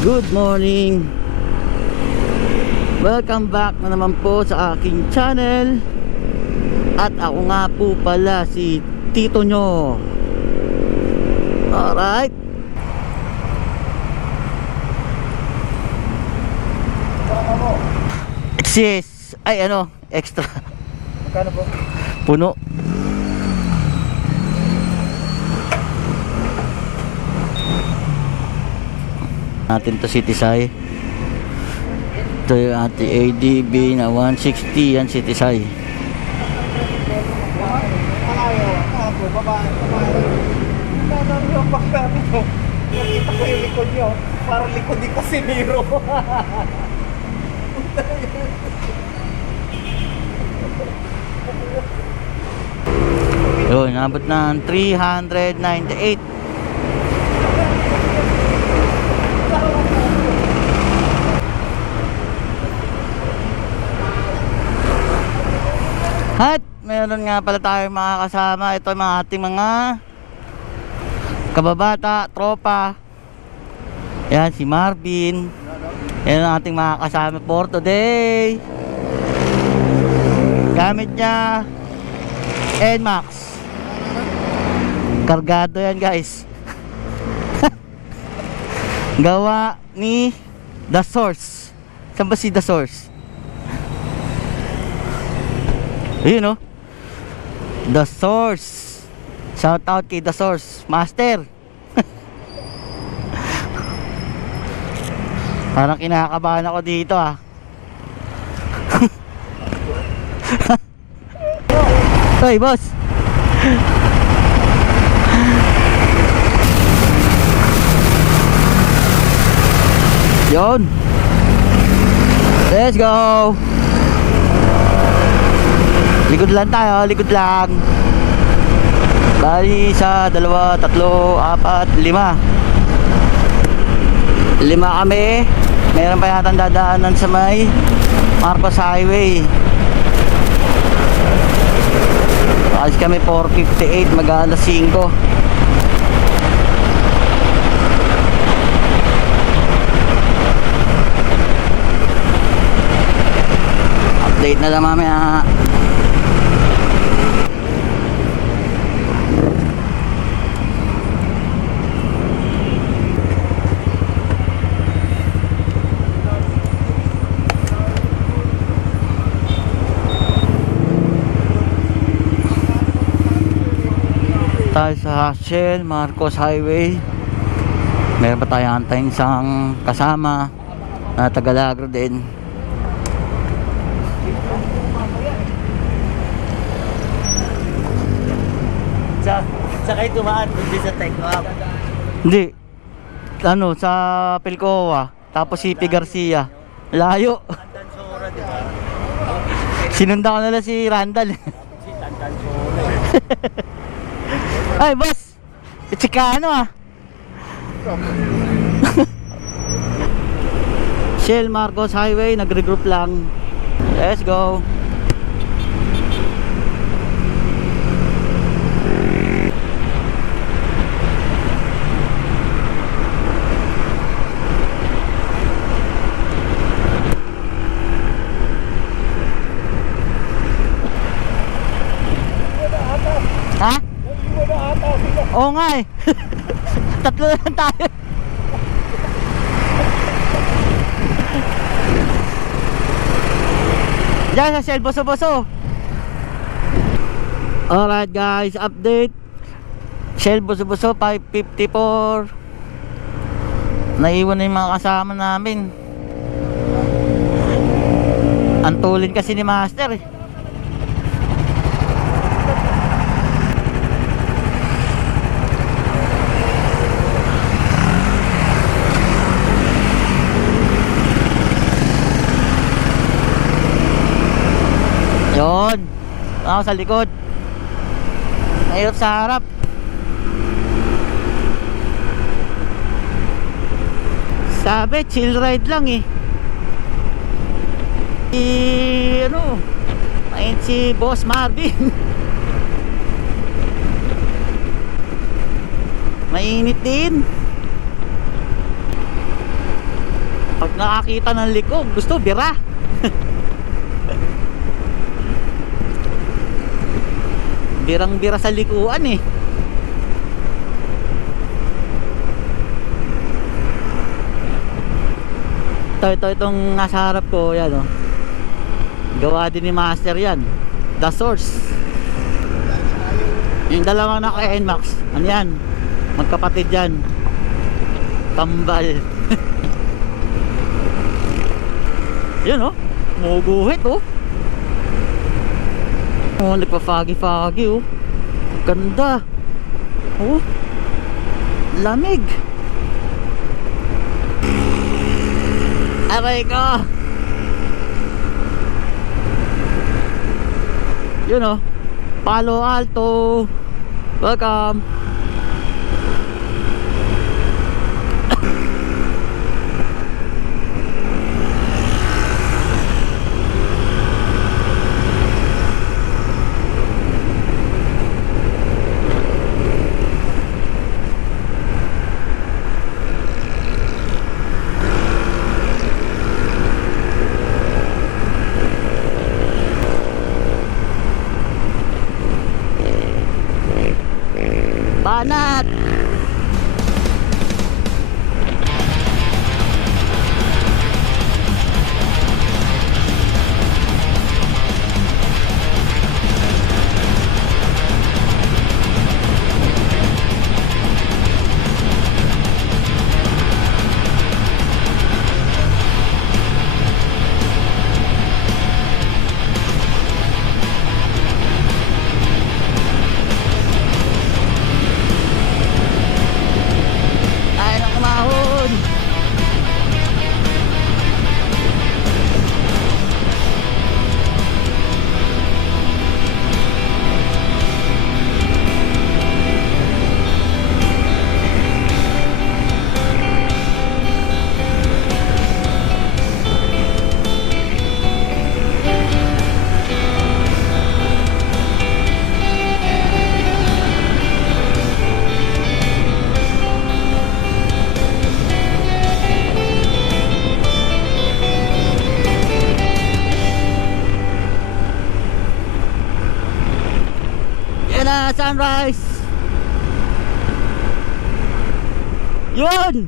Good morning. Welcome back na naman po sa aking channel. At ako nga po pala si Tito nyo. Alright. Yes. Ay ano, extra. Magkano po? Puno. Natin to Citisay. Ito yung ating ADB na 160. Yan Citisay. Nakita ko yung likod nyo. Parang likod ni Casimiro. Yun, nabot ng 398. At meron nga pala tayong mga kasama. Ito mga ating mga kababata, tropa. Yan si Marvin. Yan ang ating mga kasama for today. Gamit niya NMAX. Kargado yan guys. Gawa ni The Source. Saan ba si The Source? Ayun oh. The Source. Shout out kay The Source Master. Parang kinakabahan ako dito ah. Hoy boss. Yon. Let's go. Likod lang tayo, likod lang. Bali sa 2, 3, 4, 5. 5 kami. Meron pa yata dadaanan sa may Marcos Highway. Alis kami 4:58, mag-alas 5. Update na lang mamaya. Tayo sa Shell Marcos Highway. Meron pa tayong antayin isang kasama na taga-Lagro din. Sa kayo tumaan, hindi sa take up. Hindi. Ano, sa Pilcoa. Tapos si P. Garcia. Layo. Tandansora, di ba? Sinundan ko nila si Randall. Si Tandansora. Ay boss, Chicano ah. Shell Marcos Highway, nagre-group lang. Let's go. Ha? Oo nga eh. Tatlo na lang tayo. Diyan sa Shell Boso-Boso. Alright guys, update. Shell Boso-Boso 5:54. Naiwan na yung mga kasama namin. Antulin kasi ni Master eh. Yon. Ako sa likod. Mahirap sa harap. Sabi, chill ride lang eh. Ano? Ayun si Boss Marvin. Mainit din. nakakita ng liko, gusto bira. Birang bira sa likuan eh. Itong nasa harap ko, yan oh. Gawa din ni Master yan, The Source. Yung dalawang naka NMAX, ano yan, magkapatid yan, tambal. Yan oh, muguhit oh. Oh, nagpa-foggy oh. Ganda. Oh, lamig. Aray ko. Yun oh, Palo Alto. Welcome. Banat. Ay, nakumahon. Yan na, sunrise. Yun.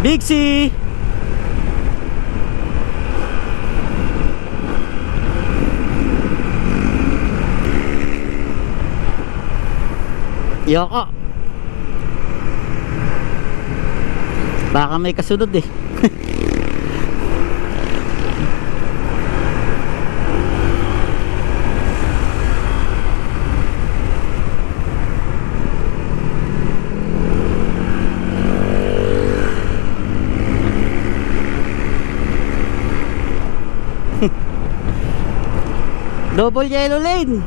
Big C. Yoko. Baka may kasunod eh. Double yellow lane.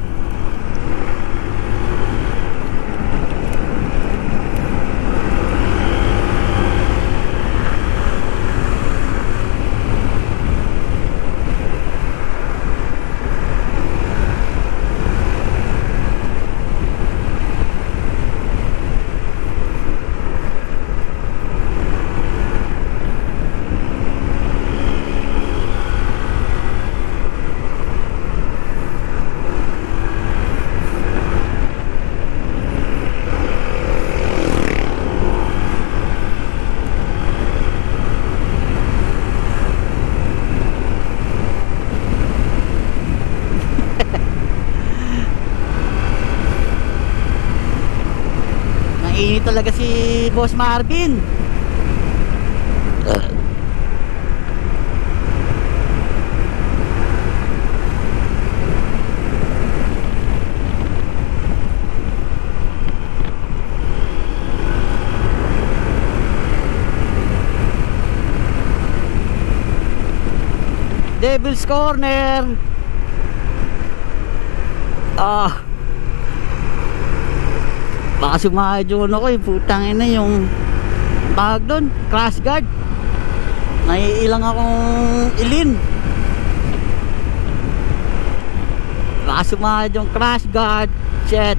Nainit talaga si Boss Marvin. Devil's Corner. Baka sumahid yun ako eh. Putang ina yung tawag doon, crash guard. Naiilang akong ilin. sumayad yung crash guard. Shit.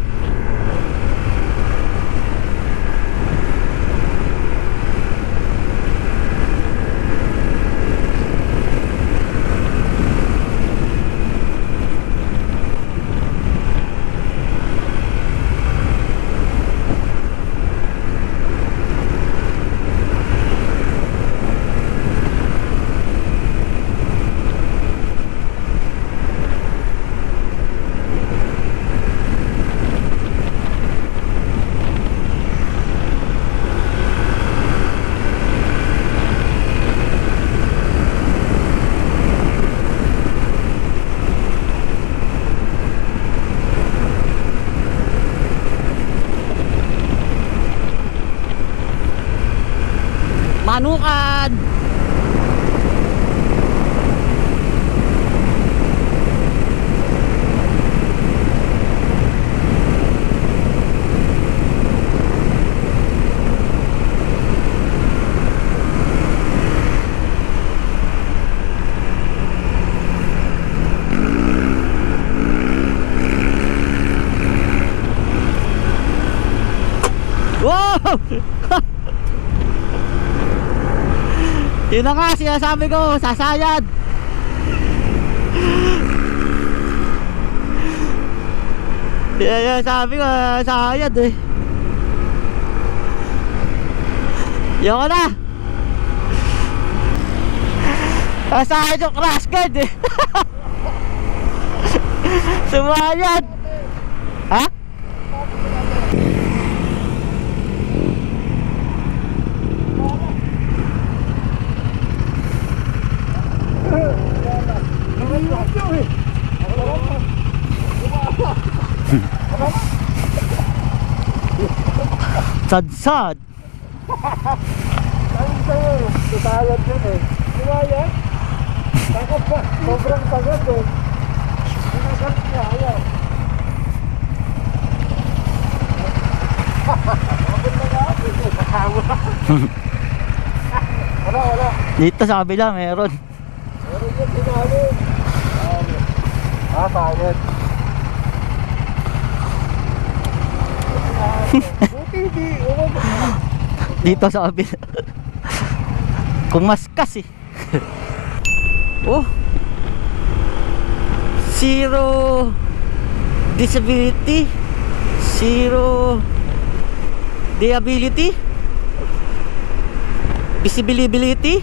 Manukan. Wow! Yun na nga, sinasabi ko, sasayad. Yan, sabi ko, sasayad eh. Yun na. Sasayad yung crash guard eh. Sumayad. Ha? Sad-sad. Tutayad yun eh. Tumayad? Takot pa. Sobrang tagad eh. Tinagat niya. Ayaw. Mabot na nga ako eh. Nakawa. Wala. Dito sa kabila meron. Meron yun tinali. Tayad. Buti di. Dito sa kabila. Kung maskas eh. Oh. Zero disability. Zero disability. Visibility.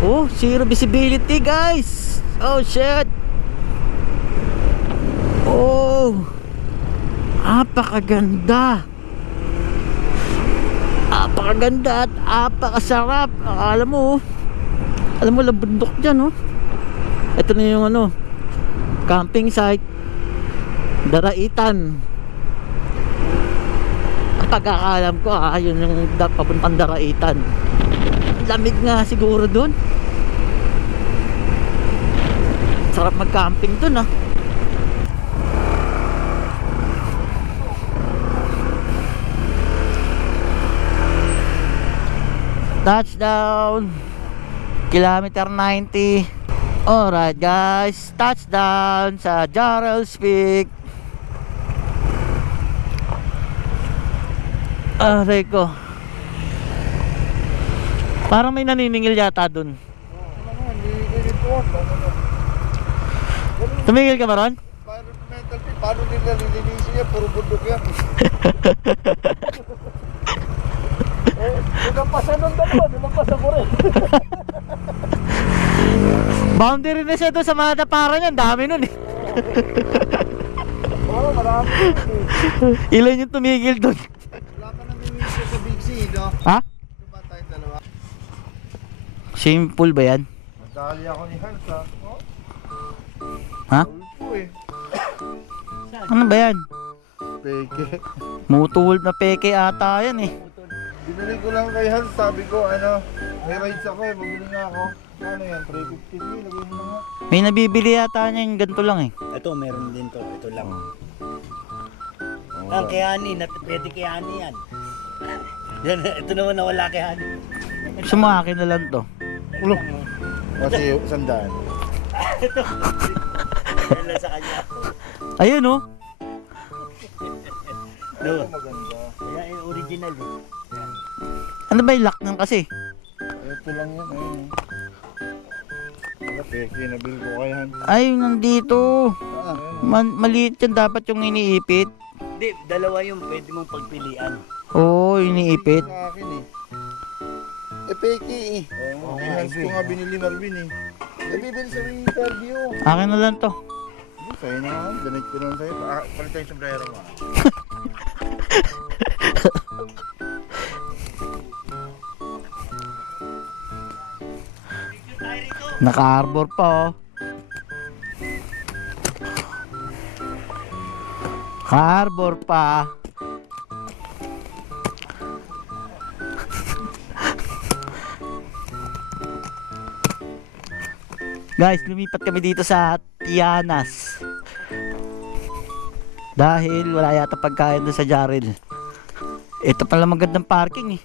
Oh, zero visibility guys. Oh shit. Oh. Apakaganda. Apakaganda at apakasarap. Alam mo labundok dyan oh. Ito na yung ano, camping site Daraitan. Ang pagkakalam ko yun yung papuntang Daraitan. Lamig nga siguro dun. Sarap mag-camping dun ah. Touchdown. Kilometer 90. Alright guys, touchdown sa Jarrell's Peak. Aray ko. Parang may naniningil yata dun. Tumigil ka ba ron? Environmental fee, paano nila lilinisin yan? Puro bundok yan. Nilampasan nun dalawa, nilampasan ko rin. Boundary na siya doon sa mga napara niyan, dami nun eh. Oo, marami yun eh. Ilan yung tumigil doon? Wala ka namimili sa Big C, no? Ha? Ito ba tayong dalawa? Swimming pool ba yan? Madali ako ni Hans, ha? Oh, Ha? ulpo eh. Ano ba yan? Peke. Mutuhold na peke ata yan eh. Binili ko lang kay Hans, sabi ko, may rides ako eh, bumili nga ako. Ano yan, 350 lagay mo na nga. May nabibili yata niya yung ganito lang eh. Ito, meron din to. Ito lang. Oh, Ang kay Hani, pwede kay Hani yan. Yan, ito naman nawala kay Hani. Gusto mo akin na lang to. Ulo. Kasi 100. Ito. Yan lang sa kanya. Ayun oh. No. Maganda. Kaya yung original eh. Ano ba yung lock nang kasi? Ito lang yan. Ayun. Wala, peke. Nabil ko kayan. Ay, nandito. Ah, Maliit yan dapat yung iniipit. Hindi, dalawa yung pwede mong pagpilian. Oo, iniipit. sa akin eh. Peke eh. Oo, enhance ko nga binili Marvin eh. Nabibili sa interview. Akin na lang to. Sa'yo na nga. Donate ko lang sa'yo. Palit tayo yung sombrero mo. Naka-arbor pa oh. Naka-arbor pa. Guys, lumipat kami dito sa Tianas. Dahil wala yata pagkain doon sa Jaril. Ito pala magandang parking eh.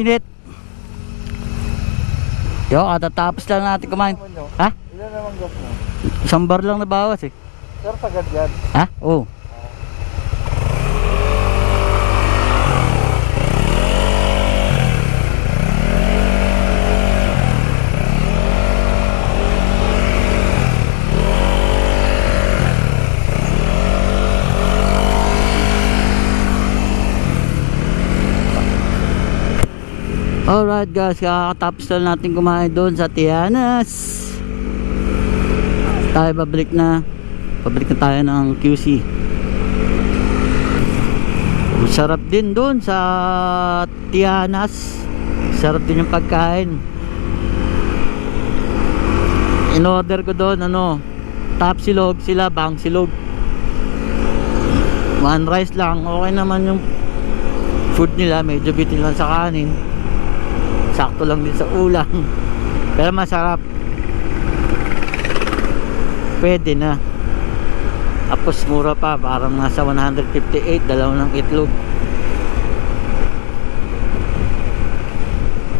Init. Yo, katatapos lang natin kumain. Ha? Ilan naman gas mo? Isang bar lang na bawas eh. Sir, sagad yan. Ha? Oo. Alright guys, kakatapos lang natin kumain doon sa Tianas. Tayo pabalik na tayo ng QC. Sarap din doon sa Tianas. Sarap din yung pagkain. In order ko doon top silog, sila bang silog. One rice lang, okay naman yung food nila, medyo bitin lang sa kanin. Sakto lang din sa ulam. Pero masarap. Pwede na. Tapos mura pa. Parang nasa 158. Dalawang ng itlog.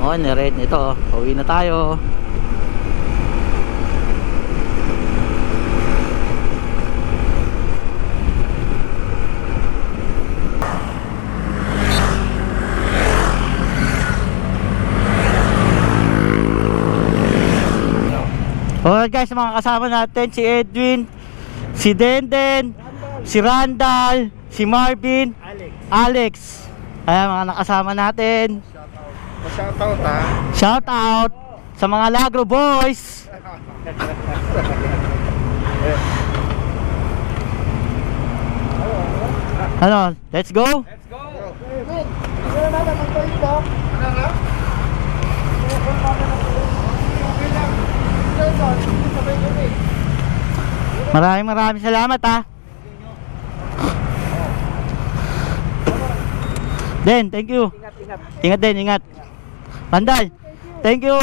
O, nired nito. Uwi na tayo. Alright guys, mga kasama natin si Edwin, si Denden, si Randall, si Marvin, Alex. Ayan mga nakasama natin. Shoutout ha. Shout out sa mga Lagro boys. Ano, let's go? Wait, ano naman ang toy ito? Ano na? Maraming salamat ha. Den, thank you. Ingat din, ingat. Randall, thank you.